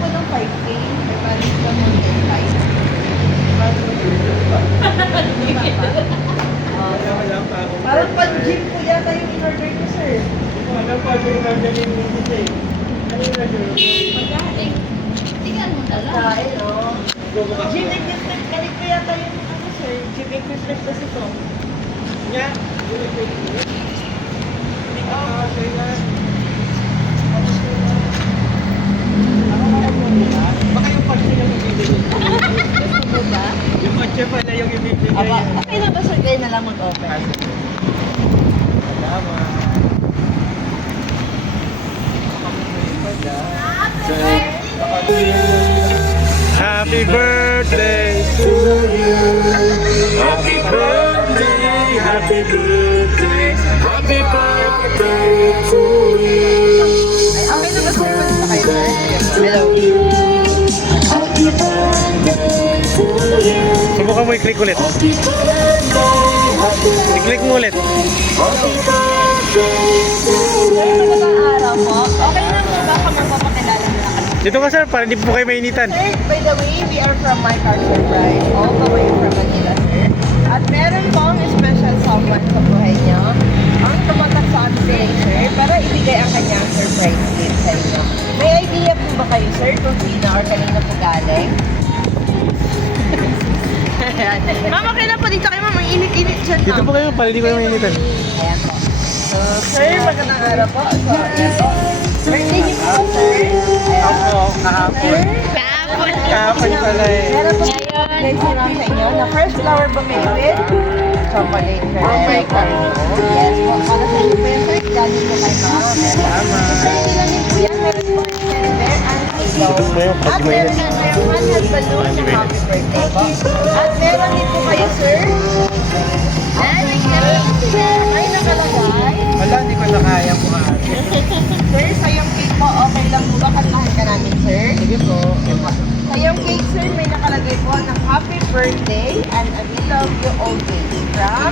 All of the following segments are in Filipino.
po ng 5K. May balance lang ng 5. Parang pan-gym po yata yung in-order ko, sir. Ano pa yung nagaling mo siya eh? Ano yung nagaling? Pagkain. Tingnan mo na lang. Kain, no? Bubukas Gym mo. equipment. Galing po yata yung ano, sir. Gym equipment kasi to. Nga. Hindi ka sa'yo na. Baka yung kotse yung ibibigay. Gusto mo ba? Yung kotse pala yung ibibigay. Aba, okay na ba, sir? Kayo na lang mag-open. Salamat. Happy birthday to you. Happy birthday, happy birthday, happy birthday to you. Ay, okay na ba, sir? Punta kayo, sir? Hello. Happy birthday to you. Subukan mo i-click ulit. Happy birthday, happy I-click mo ulit. happy birthday to Sir, you. magandang araw po. Okay na po ba kung magpapakilala na ako? Dito ka sir, para hindi po kayo mainitan. Sir, by the way, we are from My Car Surprise, all the way from Manila, sir. At meron pong special someone sa buhay niyo ang tumatak sa amin today, sir, para ibigay ang kanyang surprise gift sa inyo. May idea po ba kayo, sir, kung sino or kanina po galing? Ma'am, okay na po dito kayo, ma'am. Ang init-init dyan, ma'am. Dito po kayo, para hindi kayo mainitan. Ayan po. So, sir, magandang araw po. So, ayan po. Birthday niyo po, sir. Ayan po. Kahapon. Kahapon. Kahapon pala eh. Meron po ngayon sa inyo na first flower bouquet with chocolate curd. Oh my God. Yes po. Para sa inyo po yung sir. Galing po kay ma'am. Salamat. Sir, ilan din po yan. Meron po yung celeber and pillow. Ito po yung At pag meron din po yung handheld balloon ng happy birthday po. At meron din po kayo, sir. Ay, nakalagay. Wala, hindi ko na kaya po Sir, sa yung cake po, okay lang po ba? Kantahan ka namin, sir? Sige po. Sa yung cake, sir, may nakalagay po na happy birthday and we love you always from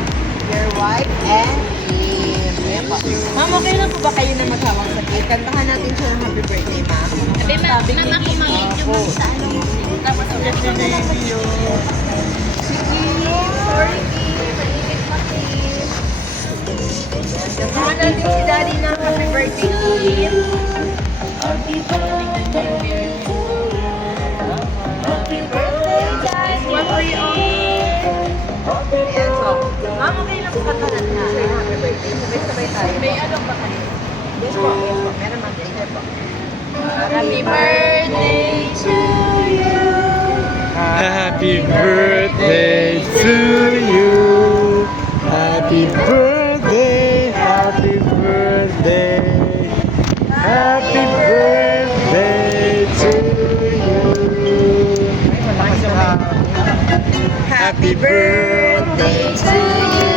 your wife and Kim. Ayan po. Ma'am, okay na po ba kayo na maghawak sa cake? Kantahan natin siya ng happy birthday, ma'am. Sabi, ma'am, ako manginyo sa ano mo. Tapos, Sige, sorry, Kim. Mainit na, Kim. Kantahan natin si Daddy ng happy birthday, Kim. Happy birthday, guys! One for you all. Ayan, so, ma'am, okay lang po kantahan na happy birthday. Sabay-sabay tayo. May anong ba kayo? Yes po, yes po. Meron ma'am, yes po. Happy birthday to you. Happy birthday to you. Happy birthday, happy birthday. Happy birthday to you. Happy birthday to you.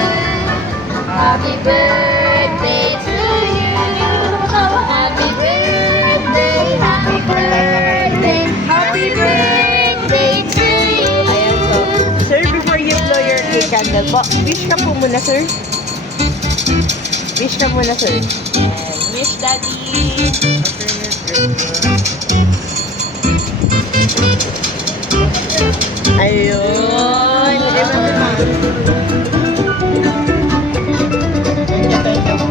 happy birthday to you. Happy birthday, happy birthday, happy birthday to you. Ayan, so, sir, before you blow your cake candle po, wish ka po muna, sir. Wish ka muna, sir. Ayan, wish, Daddy. Ayun. Hindi mo naman.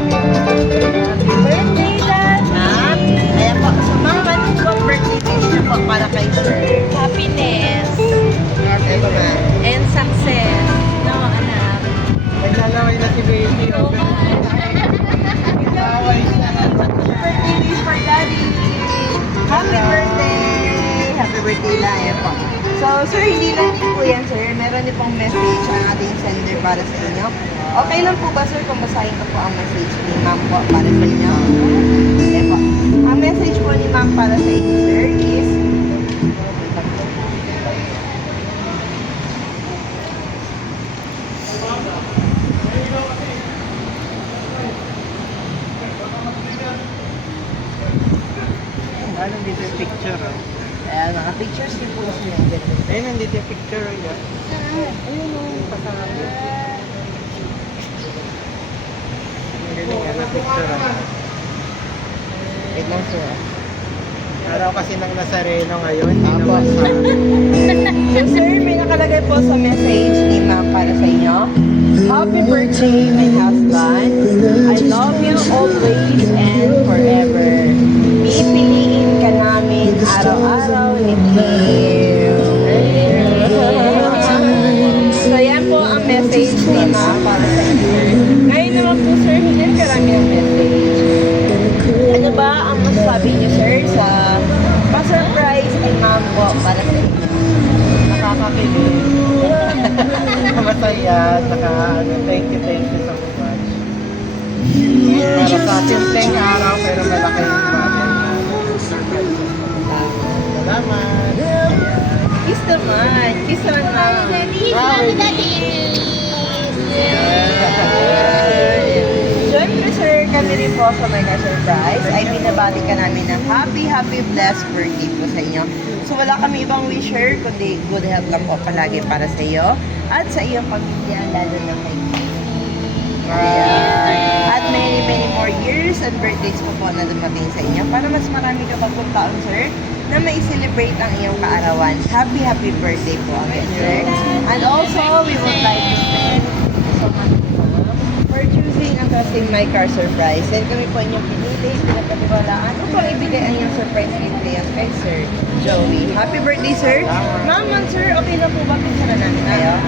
Happy birthday, Dad. Ayan po. So, ma'am, ano po ang birthday wish niyo po para kay sir? Happiness Ayan po, ma'am. and success. No, anak. Naglalaway na si baby. Naglalaway na. Birthday wish for Daddy. Happy birthday. Happy birthday lang. Ayan po. So, sir, hindi lang din po yan, sir. Meron din pong message ang ating sender para sa inyo. Okay lang po ba, sir, kung basahin ko po ang message ni ma'am po para sa inyo? Ayan po. Ang message po ni ma'am para sa inyo, sir, is Ano dito yung picture? Oh. ayan, mga pictures din po siya. Ayun, nandito yung picture. Oh. Ayun o. Pasama. Ang galing nga na picture. Oh. Wait lang, sir. Araw kasi ng Nazareno ngayon, hindi naman sa... So sir, may nakalagay po sa message ni ma'am para sa inyo. Happy birthday, my husband. I love you always and forever. Pipiliin ka namin araw-araw ni Kim. So yan po ang message ni ma'am para sa inyo. Ngayon naman po sir, hindi karami ang message. Ano ba ang masasabi niyo sir sa pa-surprise ay ma'am po para sa inyo? Nakakakilig. Masaya, saka thank you so much. Para sa simpleng araw, pero malaki yung bagay. Salamat. Kiss naman. Kiss naman ma'am. Happy Daddy! Siyempre sir, kami rin po sa Mega Surprise ay binabati ka namin ng happy blessed birthday po sa inyo. So wala kami ibang wisher kundi good health lang po palagi para sa iyo at sa iyong pamilya, lalo na kay Ayan. At many more years and birthdays po na dumating sa inyo para mas marami ka pag taon sir na mai-celebrate ang iyong kaarawan. Happy birthday po again sir. And also, we would like to thank you so much for choosing ang trusting My Car Surprise. And kami po inyong pinili, pinagkatiwalaan upang ibigay ang iyong surprise gift kay Sir Joey. Happy birthday, sir! Ma'am, sir, okay na po ba? Picture na namin kayo?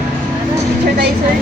Picture tayo, sir.